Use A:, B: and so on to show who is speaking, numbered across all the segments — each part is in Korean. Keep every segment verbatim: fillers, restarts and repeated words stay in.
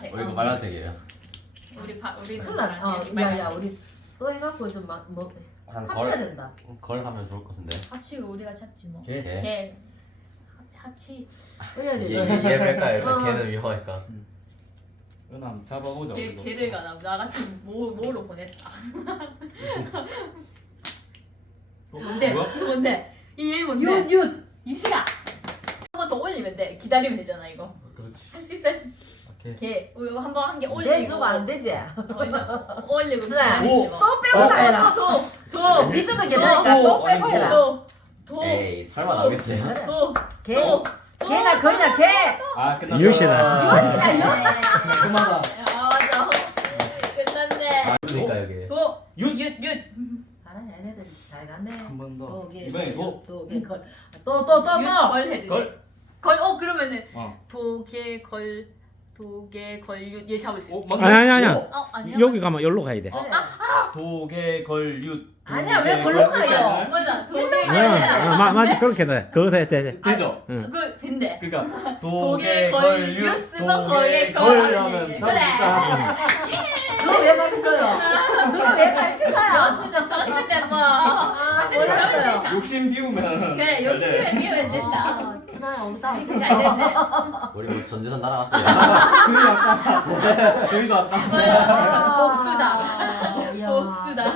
A: 빨간색.
B: 어, 이거
A: 어.
B: 빨간색이에요.
A: 우리 바, 우리는
C: 큰일 났다. 어,
A: 빨간색.
C: 야야 우리 또 해갖고 좀막뭐
B: 한
C: 합쳐야
B: 걸,
C: 된다.
B: 걸 하면 좋을 것 같은데.
A: 합치고 우리가 찾지 뭐.
D: 개.
B: 개.
A: 개. 합- 합치.
C: 해야
B: 얘,
C: 돼.
B: 얘 뺄까 이렇게
C: 어.
B: 걔는 위험하니까.
D: 은하 한번 잡아보자.
A: 개,
D: 우리도.
A: 개를 가나 나 같은 모 모로 보냈다.
D: 어,
A: 뭔데?
D: 뭐야?
A: 뭔데? 이게 뭔데?
C: 윷윷.
A: 유시가 한 번 더 올리면 돼. 기다리면 되잖아 이거.
D: 그렇지.
A: 할 수 있어 할 수 있어.
D: 오케이.
A: 개. 우리 한 번 한 개
C: 내
A: 올리고.
C: 저거 안 되지.
A: 어, 올리고.
C: 그래.
A: 뭐.
C: 또 빼고 가해라.
A: 도. 도.
C: 니들도 괜찮으니까 또 빼고 해라.
A: 도. 도.
B: 에이 설마
A: 도.
B: 나오겠어요?
C: 그래.
A: 도.
C: 개.
A: 도.
C: 개나 거냐 개.
D: 아 끝났다.
E: 이것이다.
C: 이것이다 이거.
D: 그만다.
A: 아 맞아. 끝났네.
B: 아 그러니까 여기.
A: 도.
D: 윷.
A: 윷. 윷.
C: 아니 얘네들 잘 갔네.
D: 한 번 더.
C: 도개.
D: 이번에 도.
C: 도개 걸. 또또또 또.
A: 윷 걸 해도 돼.
D: 걸.
A: 걸. 어 그러면은
D: 어.
A: 도개 걸 도개 걸윷 얘 잡을 수 있어.
D: 어 맞네.
E: 아니, 아니, 아니야.
D: 어.
A: 어 아니야.
E: 여기 가면 여기로 가야 돼.
C: 그래.
D: 도개 걸윷.
C: 아니야, 왜 걸로 가요?
A: 맞아. 도개
C: 일로
E: 아,
C: 가야
E: 아, 마, 맞아 그렇게 돼. 그거 해, 돼, 돼.
D: 되죠?
E: 응.
A: 그 된대.
D: 그러니까
A: 도개
D: 도개
A: 걸,
D: 걸윷.
A: 윷 쓰면
D: 도개
A: 거기에 걸
D: 걸
A: 하면
D: 하면
A: 되지.
D: 잡을 수 있다.
C: 너왜 가르쳐요? 너왜 가르쳐요?
A: 였으면 졌을 때 뭐.
C: 아 몰랐어요.
D: 욕심 비우면.
A: 그래
D: 잘 돼.
A: 욕심에 비우면 된다.
C: 아, 진짜 엉따.
A: 진짜 잘 됐네.
B: 우리 뭐 전재산 날아갔어요.
D: 저희 왔다. 저희도 왔다.
A: 복수다. 복수다.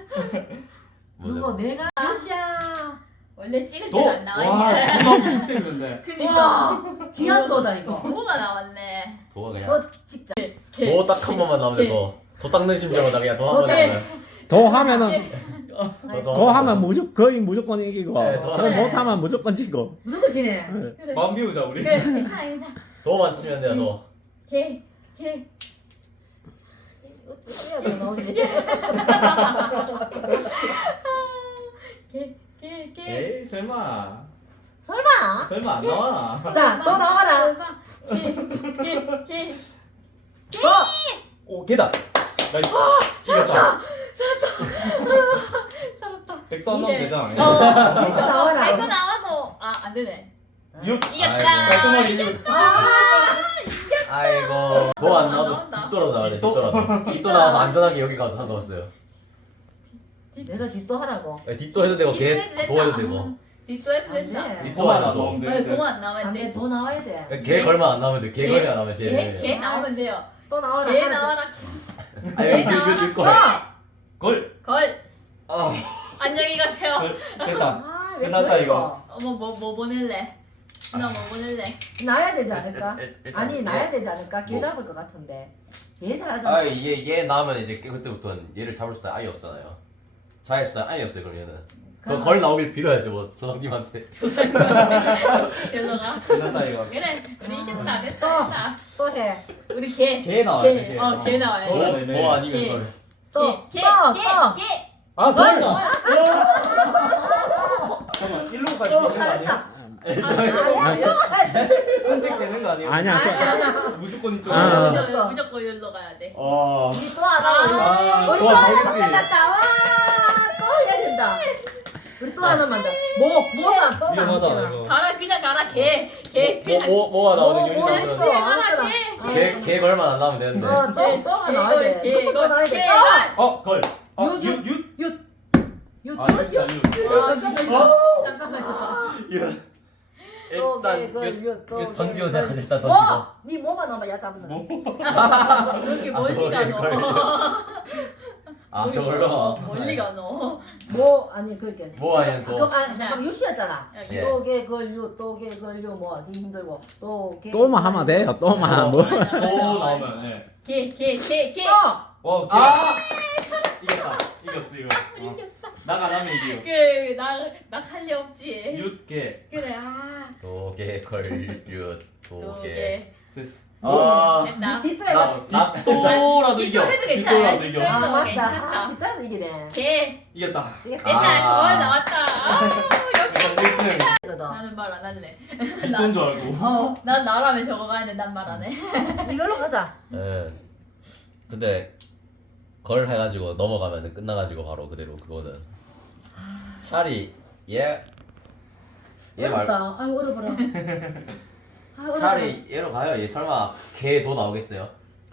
C: 누구 내가 몇이야?
A: 원래 찍을
D: 도.
A: 때가 안 나와
D: 와
A: 있네.
D: 도가 진짜 있는데.
A: 그니까.
C: 와 귀한 도다 이거.
A: 도가 나왔네.
B: 도가 그냥.
C: 도 찍자.
A: 개.
B: 도 딱 한 번만 나오면 돼. 도. 도 닦는 심정으로 나 그냥 도 한 번
A: 개.
B: 나오면.
E: 도 하면은
B: 도, 도
E: 도
B: 한
E: 하면
B: 번.
E: 무조건 거의 무조건 이기고
B: 네, 도
E: 도
A: 하면-
E: 못하면 무조건 지고.
C: 무조건 지네.
A: 그래.
D: 마음 비우자 우리.
A: 그래 괜찮아 괜찮아.
B: 도만 치면 돼요 도.
A: 개. 개.
C: 어떻게 해야 나오지?
A: 개. 개. 개.
D: 에이 설마.
C: 설마?
D: 설마 안 나와.
C: 자, 또 나와라.
A: 개. 개. 개.
C: 또.
D: 오 개다. 나이스. 이겼다.
A: 살았다.
D: 백도 안 나오면 되잖아.
A: 어.
C: 또 나와라.
A: 아이고 나와도 아 안 되네.
D: 육.
A: 이겼다.
D: 깔끔하게 육.
B: 아이고. 도 안 나와도
A: 나온다.
B: 뒷도로 나와야 돼.
D: 뒷도?
B: 뒷도로. 뒷도 나와서 안전하게 여기 가도 상관없어요.
C: 내가 뒷도 하라고.
B: 네, 뒷도 해도 되고 개
A: 뒷도 해도
B: 도 해도
A: 됐다.
B: 되고.
A: 뒷도 해도 됐다.
C: 안 돼.
B: 뒷도
D: 도만
B: 하나
D: 안
B: 도.
D: 나오면
A: 왜
D: 돼.
A: 동안 안 나와야
C: 안 돼.
A: 돼?
C: 도 나와야 돼.
B: 개 걸만 안 나오면 돼. 개 걸이 안 나오면
A: 개,
B: 제.
A: 개 나오면 돼요.
C: 또 나와라.
A: 개
C: 하나,
A: 나와라.
B: 아니
A: 개
B: 그
A: 나와라.
B: 그 뒷거.
D: 걸.
A: 걸.
B: 아.
A: 안녕히 가세요.
D: 걸. 됐다.
C: 아, 왜
D: 끝났다,
C: 그래,
D: 이거.
A: 어머 뭐 뭐 보낼래? 나 뭐 보낼래?
C: 나야 되지 않을까?
B: 일- 일단
C: 아니
B: 얘-
C: 나야 되지 않을까? 걔
B: 뭐?
C: 잡을 것 같은데. 얘 잘하잖아.
B: 아, 얘, 얘 나오면 이제 그때부터는 얘를 잡을 수도 아예 없잖아요. 자의 수도 아예 없어요, 그럼 얘는. 그
C: 그럼-
B: 걸 나오길 빌어야죠, 뭐, 조상님한테.
A: 조사가. 조사가.
D: 끝났다 이거.
A: 그래 우리 이겼다
C: 또.
A: 됐다.
C: 또 해.
A: 우리 개.
D: 개 나와야
A: 개.
D: 돼. 개.
A: 어, 개 나와야
B: 도,
A: 돼.
D: 네, 네.
B: 도 아니면
A: 개.
B: 걸.
C: 또.
A: 개.
C: 또.
A: 개.
C: 또.
A: 개.
D: 아
A: 걸.
D: 돌다. 잠깐만 일로 갈수 있는 거 아니야?
A: 아니야.
D: 선택되는 거 아니야?
E: 아니야. 그-
C: 아니야.
D: 무조건 이쪽.
E: 아.
A: 무조건 무조건 여기로 가야 돼.
D: 어.
C: 우리 또 하나.
D: 아,
C: 우리 또
D: 또
C: 하나
D: 하나
C: 만났다. 와. 또 해야 된다. 우리 또 하나만 더. 뭐 뭐야 또
D: 위험하다,
C: 나오잖아.
D: 이거.
A: 가라 그냥 가라 개. 개
B: 뭐,
A: 그냥.
B: 뭐, 뭐가 나오든
C: 뭐,
B: 여기
C: 뭐
B: 나오든.
C: 했어?
A: 집에 가라
C: 아무거나.
A: 개.
B: 개, 개 걸만 안 나오면 되는데.
C: 어, 또 또가 나와야 돼.
A: 개,
C: 무조건 또
A: 걸,
C: 나와야 돼.
A: 개,
C: 또.
A: 걸.
D: 어 걸. 어
C: 윷,
D: 윷 윷.
C: 윷. 윷.
D: 아
C: 윷.
D: 윷 윷.
C: 아, 잠깐만 있어. 잠깐만 있어.
B: 일단,
C: 또 개, 걸, 윷, 또
B: 이거
C: 개,
B: 던지고
C: 걸.
B: 생각하지, 일단 던지고.
C: 뭐? 네 뭐만 나와 야 잡는 거.
A: 그렇게 멀리 가
B: 개, 걸.
A: 너.
B: 아, 저걸로.
A: 멀리 가 너.
C: 뭐 아니 그렇게.
B: 뭐 아니면 또.
C: 그럼 아 잠깐 유시였잖아.
B: 예.
C: 또개 걸유 또개 걸유 뭐 힘들고 또개
E: 또만 하면 돼요. 또만 뭐.
D: 또 나오면 예.
A: 개개개 개.
C: 또.
D: 와 개.
B: 아!
D: 이겼다. 이겼어 이거. 어. 나가 나면 이겨.
A: 그래 나나 할 리 없지.
D: 윷 개.
A: 그래 아.
B: 도, 개, 걸, 윷, 도,
A: 또
B: 개.
A: 개.
D: 됐어.
B: 아.
A: 됐다.
C: 뒷타가.
B: 나, 나,
D: 또라도 이겨.
A: 뒷도 해도 괜찮아요.
D: 뒷도라도 이겨.
A: 뒷도
C: 아 맞다.
A: 괜찮다.
C: 아 뒷타도 이기네.
A: 개.
D: 이겼다.
A: 됐다.
B: 아.
A: 걸 나왔다. 아우, 역시
D: 일단 일 승.
C: 이거다.
A: 나는 말 안 할래.
D: 뒷돈 줄 알고.
A: 어, 난 나라면 저거 가야 돼. 난 말 안 해.
C: 이걸로 가자.
B: 예. 근데, 걸 해가지고 넘어가면 끝나가지고 바로 그대로 그거는. 차라리, 얘, 얘 말,
C: 어렵다. 아유 어려워라. 아 어려워.
B: 차라리 얘로 가요. 얘 설마 개 도 나오겠어요?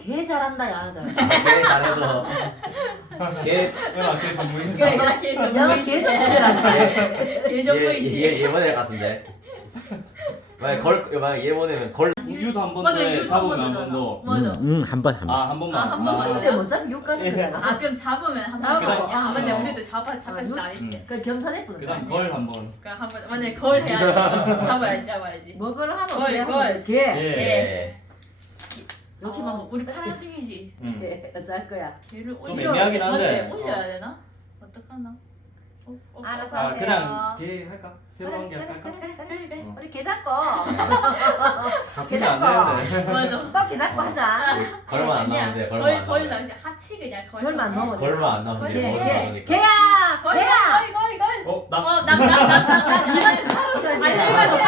C: 개 잘한다 야들.
B: 되게 잘해서
E: 걔
D: 그냥 걔 전문인.
A: 그러니까 걔
C: 야가
A: 전문이지.
C: 개 전문이란다.
A: 걔 전문이지.
B: 얘 얘보낼 것 같은데. 만약 걸 만약 얘 보내면 걸
D: 유도 한 번
A: 맞아,
D: 더
A: 유도
D: 잡으면 한
A: 번
D: 번 더.
A: 맞아.
E: 음한번한 번.
D: 아, 한 번만.
A: 아, 한 번만.
C: 근데 뭐 어차피 육까지 되잖아.
A: 아 그럼 잡으면 한
C: 잡아.
A: 번 아니야? 아 맞네
D: 어.
A: 우리도 잡아 잡혔을 때 안 했지.
C: 그 겸손해 보는
D: 그다음
C: 거야.
D: 걸 한 번.
A: 그럼 한번 만약에 걸 해야지. 잡아야지 잡아야지.
C: 먹으러 하는
A: 걸,
C: 어떻게
A: 걸.
C: 하면 개.
D: 예.
B: 예.
C: 역시
A: 어,
C: 막
A: 우리 파란색이지.
D: 음.
C: 개 어쩔 거야.
A: 걔를
D: 좀
A: 올려-
D: 애매하긴 한데.
A: 맞지? 올려야 되나? 어떡하나? 어, 어,
C: 알아서
A: 어.
D: 아,
C: 하세요.
D: 그냥 걔 할까? 새로 한 개
C: 그래
D: 할까?
C: 그래 그래 그래.
A: 그래 그래.
C: 우리 개 잡고
D: 잡히지 않아야 돼.
A: 맞아.
C: 또 개 잡고 하자.
B: 걸만 안
A: 아니야.
B: 나오는데 걸만
A: 걸
B: 안
A: 걸나
B: 나오는데.
A: 그냥 하치 그냥 걸.
C: 걸만
A: 해.
C: 넣으면 돼.
B: 걸만 안 나오는데
A: 개,
B: 뭘
A: 개.
B: 나오니까.
C: 개야
A: 걸
C: 개야.
A: 걸 걸 걸.
D: 어, 나.
A: 어, 나, 나, 나, 나, 나, 나. 아니, 내가 더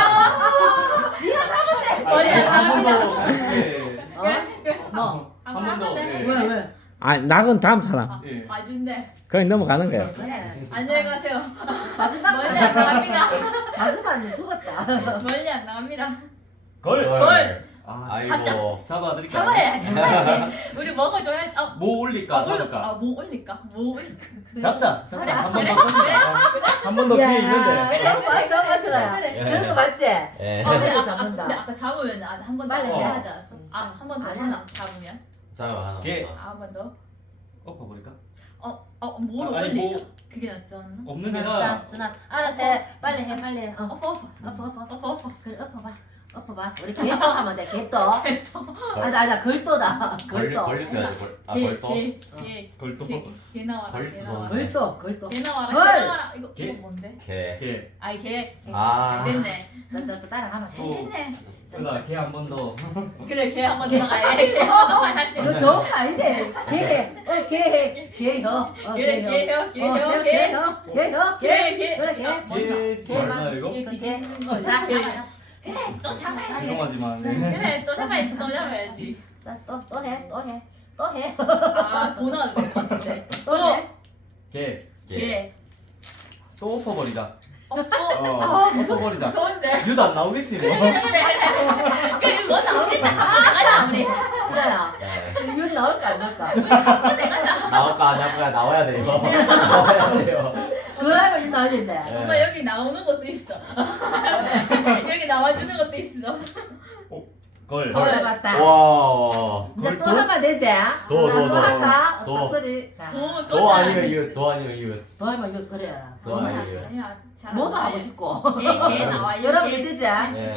D: 아니,
A: 아니야,
D: 한 번
A: 아니야.
D: 더. 예.
C: 어?
A: 그래, 그래.
C: 뭐?
D: 한 번 더. 예.
C: 왜 왜?
E: 아 낙은 다음 사람.
A: 아,
D: 예.
A: 봐준대.
E: 그냥 넘어가는 거야.
C: 그래.
A: 안녕히 가세요.
C: 맞은다.
A: 멀리 안 나갑니다.
C: 맞으면 죽었다.
A: 멀리 안 나갑니다.
D: 걸.
A: 걸.
D: 아,
B: 아이고.
D: 잡아드릴까요?
A: 잡아야, 잡아야지. 우리 먹어줘야, 아,
D: 뭐 올릴까?
A: 아, 올려-
D: 잡을까?
A: 아, 뭐 올릴까? 뭐 올릴까? 그래.
D: 잡자. 잡자.
C: 그래.
D: 한 번
A: 그래,
D: 더
A: 그래,
D: 던지자. 한 번 더 기회 있는데.
A: 그래,
C: 저거
A: 그래,
C: 맞- 저거
A: 그래,
C: 맞추나요?
A: 그래.
B: 예.
C: 저런 거 맞지?
B: 예.
A: 어, 근데
C: 그래,
A: 아까,
C: 잡는다.
A: 근데 아까 잡으면 한 번 더
C: 빨리
A: 해
D: 해.
A: 하지 않았어? 아, 한 번 더
C: 아니야.
A: 하나 잡으면?
B: 잠깐만 하나.
D: 개.
B: 더.
A: 아, 한 번 더?
D: 엎어버릴까?
A: 어, 어, 뭐로
D: 아니,
A: 올리자.
D: 뭐-
A: 그게 낫지 않나?
D: 없는 게
C: 준아,
D: 나아.
C: 준아, 알았어 해. 빨리 해, 빨리 해. 어,
A: 엎어, 엎어.
C: 엎어, 엎어.
A: 엎어, 엎어.
C: 그래, 엎어봐. 엎어봐. 우리 개또 하면 돼, 개또. 아니다, 아니다, 걸또다.
B: 걸리
C: 걸또.
B: 걸리도 해야지. 걸. 아
A: 개,
B: 걸도.
A: 개, 개,
D: 걸도.
A: 개, 개 나와라, 개
B: 걸도.
A: 나와라.
C: 걸또, 걸또.
A: 개 나와라,
C: 걸.
A: 개 나와라. 이거,
D: 개.
A: 이거 뭔데?
B: 개.
D: 개.
A: 아이, 개.
B: 아.
A: 잘 됐네.
C: 자, 자, 또 따라가면 돼.
A: 잘 됐네.
D: 그다 걔 한 번 더.
A: 그래, 개 한 번 더 가야 돼. 개 한 번 더 가야 돼.
C: 이거 좋은 거 아니네. 개, 어, 개, 개혀. 어,
A: 그래, 개혀, 개혀,
C: 어,
A: 개.
C: 개혀, 개혀, 개.
A: 개, 개.
C: 그래, 개.
A: 아, 뭔가.
D: 걔 얼마야 이거?
A: 얘 뒤집는 거.
C: 자,
A: 개.
C: 잡아요.
A: 그래, 또 잡아야지.
D: 죄송하지만.
A: 그래, 또 잡아야지, 또 잡아야지.
C: 자, 또, 또 해, 또 해, 또 해,
A: 아, 돈 나와도 될것 같은데.
C: 또 해.
D: 걔.
B: 개.
A: 개.
D: 또 엎어버리자.
A: 어, 또.
D: 어.
A: 아,
D: 엎어버리자.
A: 좋은데.
D: 유도 안 나오겠지 뭐.
A: 그래, 그래, 그래, 그래. 그래, 뭐 나오겠다. 한번 가자, 우리.
C: 준아야,
B: 네.
C: 윤 나올까 안 나올까?
A: 한번 가자.
B: 나올까 안 나올까 나와야 돼 이거. 나와야 돼요.
C: 그거 하면 윤 나오지 이제.
B: 예.
A: 엄마 여기 나오는 것도 있어. 여기 나와주는 것도 있어.
D: 걸.
A: 걸.
C: 걸 맞다.
B: 와.
C: 이제 또
D: 걸 또?
C: 하면 되지?
B: 도,
C: 자,
B: 도,
C: 또
B: 도.
C: 할까?
B: 도.
C: 싹소리. 자,
A: 도,
B: 도
A: 잘-
B: 아니면 이웃. 도 아니면 이웃.
C: 또 하면 윤 그래.
B: 도 아니면 이웃.
A: 아니야, 잘
C: 뭐도
A: 안
C: 하고
A: 돼.
C: 싶고.
A: 개, 개 나와.
C: 여러분
A: 개.
C: 되지?
B: 예.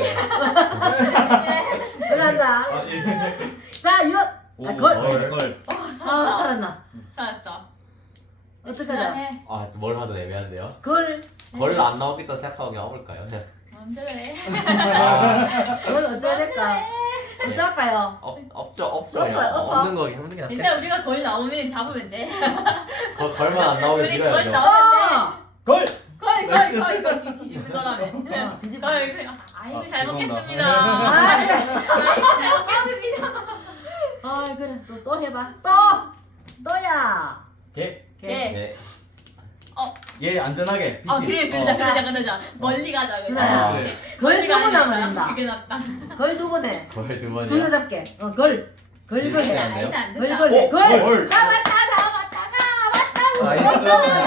C: 그런다.
D: 아, 예.
C: 자, 윤.
D: 오,
C: 아, 걸.
D: 걸. 걸.
A: 어,
C: 아,
A: 살았다.
C: 살았나?
A: 살았다.
C: 어떡하자?
A: 그만해.
B: 아, 뭘 하든 애매한데요.
C: 걸.
B: 걸 안 나오겠다 생각하고 그냥 먹을까요?
A: 마음대로 해.
B: 아,
C: 걸 어쩌야 될까? 어쩔까요?
B: 없, 없죠, 없죠.
C: 엎어요,
B: 그냥
C: 엎어.
B: 없는 거 없는 게 낫지.
A: 일단 우리가 걸 나오면 잡으면 돼.
B: 걸, 걸만 안 나오게
A: 우리 걸
B: 밀어야죠.
A: 나오면
D: 걸.
A: 돼. 걸, 걸, 걸, 이거 뒤- 뒤집는 거라며.
C: 어, 뒤집어.
A: 걸, 걸. 아이고,
D: 아,
A: 잘
D: 죄송합니다.
A: 먹겠습니다.
C: 아, 그래.
A: 아이고, 잘 먹겠습니다.
C: 아, 그래. 또, 또 해봐. 또! 또야!
D: 걔.
A: 개.
B: 네.
D: 얘 안전하게.
A: 아,
D: 피시.
A: 그래, 그러자,
D: 어.
A: 그러자, 그러자. 멀리 가자, 그래.
C: 준아야.
B: 아,
D: 그래.
C: 걸 두 번
A: 가니까
C: 하면 된다.
A: 그게 낫다.
C: 걸 두 번 해.
B: 걸 두
C: 두
B: 번이요.
C: 개 잡게. 어, 걸. 걸, 걸
B: 진짜
C: 해.
B: 안 돼요?
A: 아니다, 안
C: 걸,
A: 된다.
C: 걸 해.
D: 어,
C: 걸!
D: 걸.
C: 잡았다, 잡았다,
B: 나이스.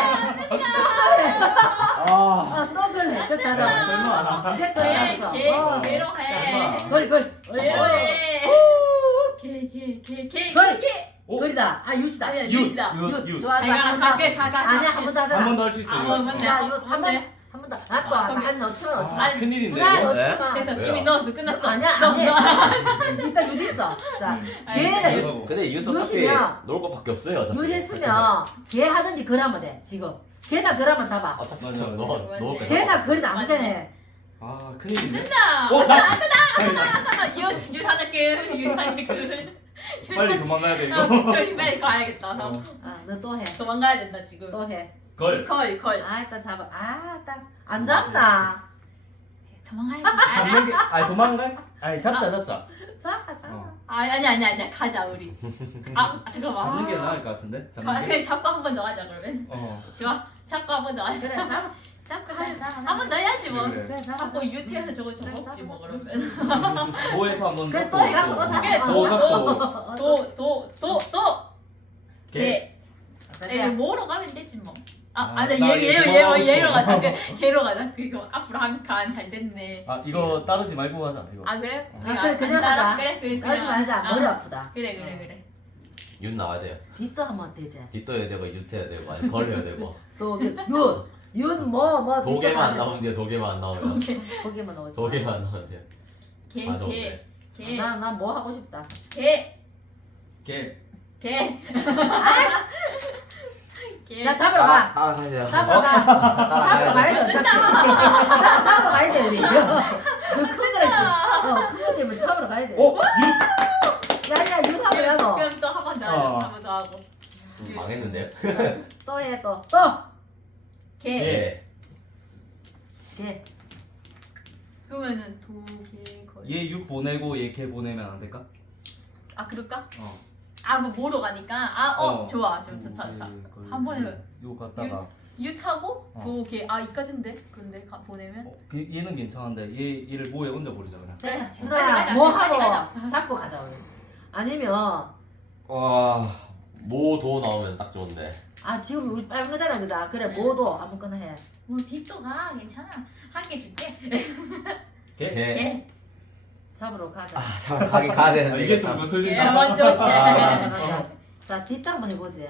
D: 아.
C: 어, 또 걸 해. 끝다 잡았어.
D: 설마.
C: 이제 걸
A: 개,
C: 났어.
A: 개,
C: 어.
A: 개로 해.
D: 설마.
C: 걸, 걸.
A: 개로
C: 어.
A: 해. 개, 개, 개, 개,
C: 걸.
A: 개, 개.
D: 오.
C: 걸이다. 아, 유시다.
A: 아니야,
D: 유.
A: 유시다.
D: 유. 유.
C: 좋아,
A: 잘
C: 좋아.
A: 가라,
C: 한 번 더.
A: 가게, 가, 가.
C: 아니야, 한 번 더 하자.
D: 한 번 더 할 수 있어.
A: 아,
D: 이거.
A: 어, 맞네.
C: 자,
A: 어,
C: 유, 한 번,
A: 맞네.
C: 한 번 더. 아, 또,
A: 아,
C: 한 넣지마, 넣지마.
D: 아, 큰일인데
C: 준아,
D: 이거.
C: 넣지마.
A: 됐어,
B: 왜요?
A: 이미 넣었어, 끝났어.
C: 아니야,
A: 넣어,
C: 아니야.
A: 넣어.
C: 일단 유 있어. 자,
D: 음.
C: 걔를
B: 유스- 근데 유스 어차피
C: 유시면
B: 놀 것밖에 없어요. 어차피.
C: 유 했으면 걔 하든지 걸 하면 돼, 지금. 걔나 걸 하면 잡아.
B: 어차피
D: 맞아,
B: 저
D: 맞아.
B: 넣어 넣을 거.
C: 걔나 걸이 아무 때나 해.
D: 아, 큰일인데.
A: 된다.
D: 어, 나.
A: 유, 유 하나 그, 유 하나 그.
D: 빨리 도망가야 돼
A: 어,
D: 이거.
A: 저기 빨리 가야겠다.
D: 어.
C: 아, 너 또 해.
A: 도망가야 된다 지금.
C: 또 해.
D: 걸.
A: 걸, 걸.
C: 아, 일단 잡아. 아, 일단 안 잡나?
A: 도망가야지.
D: 잡는 게. 아니 도망가? 아니 잡자 잡자.
C: 잡아, 잡아.
D: 어.
A: 아, 아니 아니 아니야. 가자 우리. 아, 잠깐만.
D: 잡는 게 나을 것 같은데.
A: 가,
D: 잡는 게.
A: 그냥 잡고 한 번 더 하자 그러면.
D: 어.
A: 좋아. 잡고 한 번 더 하자.
C: 그래, 잡아. 잡고 하자, 잡아.
A: 한 번 더 해야지 뭐.
D: 그래,
C: 그래, 잡아.
A: 자꾸
C: 잡아.
A: 유튜브에서 저거 저
C: 그래,
A: 먹지
C: 잡아.
A: 뭐 그러면.
D: 도에서 한번
C: 그래,
D: 잡고.
C: 또 해갖고 또 잡아.
A: 그래,
D: 도
A: 도,
D: 잡고.
A: 도, 도, 네, 뭐로 가면 되지 뭐. 아,
D: 아,
A: 아, 네,
D: 나
A: 얘,
D: 이거
A: 얘, 얘,
D: 하고
A: 얘, 얘로
D: 싶어.
A: 가자. 그, 걔로 가자. 그거 앞으로 한 칸 잘 됐네.
D: 아 이거 따르지 말고 하자 이거.
A: 아 그래?
C: 아,
A: 우리가
C: 그래,
A: 안
C: 그냥
A: 따라?
C: 하자.
A: 그래, 그래,
C: 그러지
A: 그냥.
C: 말자.
A: 아,
C: 머리 아프다.
A: 그래, 그래, 그래.
B: 윤 나와야 돼요.
C: 뒷도 한번 되지.
B: 뒷도 해야 되고 윤 해야 되고 아니 걸 해야 되고.
C: 또윤윤뭐뭐
B: 도개만 안 나오면 돼요. 도개만 안 나오면.
C: 도개만 나오지.
B: 도개만 안 나오면 돼요.
A: 개,
B: 아,
A: 개, 개,
C: 나나 뭐 하고 싶다.
A: 개,
D: 개.
A: 개. 개.
C: 자 잡으러 가.
B: 따라가세요.
C: 잡으러 가. 잡으러 가야 돼. 잡- 잡으러 가야 돼 우리. 너큰 거래. 어큰 거 때문에 잡으러 가야 돼.
D: 어?
C: 야야 윤 하고 야너.
A: 그럼 또 한 번 더
D: 어.
A: 하자. 한 번 더 하고.
B: 음, 망했는데요?
C: 또 해 또. 또.
A: 개.
B: 예.
C: 개.
A: 그러면은 도, 개, 걸.
D: 얘육 보내고 얘 개 보내면 안 될까?
A: 아 그럴까?
D: 어.
A: 아 뭐 뭐로 가니까. 아 어
D: 어.
A: 좋아. 좀 좋다 좋다. 한 번에
D: 요 갔다가
A: 유 타고
D: 어.
A: 도, 개. 아 이까진데. 그런데 가, 보내면.
D: 어, 그, 얘는 괜찮은데 얘 얘를 뭐에 얹어 버리자 그냥.
A: 그래.
C: 네.
A: 빨리
C: 누나야
A: 가자.
C: 뭐
A: 빨리
C: 하고
A: 가자.
C: 잡고 가자 우리. 아니면
B: 와, 모도 나오면 딱 좋은데.
C: 아 지금 우리 빨간 거잖아 그자. 그래 뭐도 아무거나 해.
A: 뭐 뒷도 가 괜찮아. 한 개 줄게.
D: 개?
B: 개.
A: 개.
C: 잡으러 가자.
B: 아, 참 가긴 가야
D: 아,
B: 되는데
D: 이게
B: 이게
D: 좀
B: 참.
D: 거슬린다.
A: 예, 맞죠, 맞죠.
C: 가자, 가자. 자 뒷땅 한번 해보지.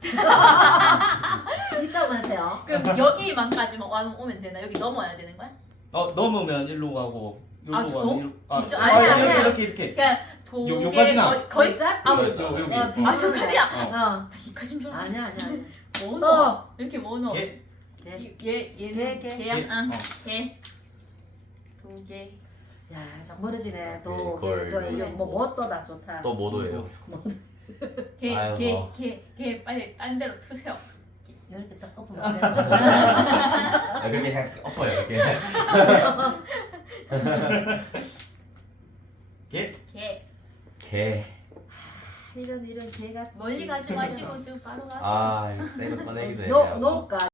C: 뒷땅 한번 하세요.
A: 그럼 여기만까지만 와- 오면 되나? 여기 넘어야 되는 거야?
D: 어 넘으면 일로 가고 일로
A: 아,
D: 가면
A: 어?
D: 일로. 아,
A: 이쪽-
D: 아,
A: 아니야,
D: 이렇게,
C: 아니야.
D: 이렇게 이렇게.
A: 그냥
D: 요-
A: 도개
D: 요까지나.
A: 거의 거의
C: 어차피
A: 아,
B: 그래서
D: 어, 여기.
C: 어,
A: 아 저까지야.
D: 어.
C: 어
A: 이까진 줄 알았어.
C: 아니야 아니야.
A: 뭐
C: 또.
A: 넣어? 이렇게 뭐 넣어?
D: 개?
C: 개.
A: 이- 얘 얘는
C: 개, 개.
A: 개야?
D: 개.
A: 응.
D: 어.
A: 개. 두 개.
C: 야, 참 멀어지네. 또,
B: 네,
C: 그,
B: 걸,
C: 그,
B: 뭐.
C: 뭐, 뭐 또다 좋다.
B: 또 모도예요.
A: 개,
B: 아이고.
A: 개, 개, 개 빨리 딴 데로 트세요.
C: 이렇게 딱 엎으면 안 돼.
B: 아, 그렇게 그냥 엎어요 이렇게.
D: 개?
A: 개.
B: 개.
C: 이런, 이런 개가.
A: 멀리 가지 마시고 좀 바로 가세요.
B: 아, 이거 새거 꺼내기 전에.
C: 노,
B: 내가
C: 노가.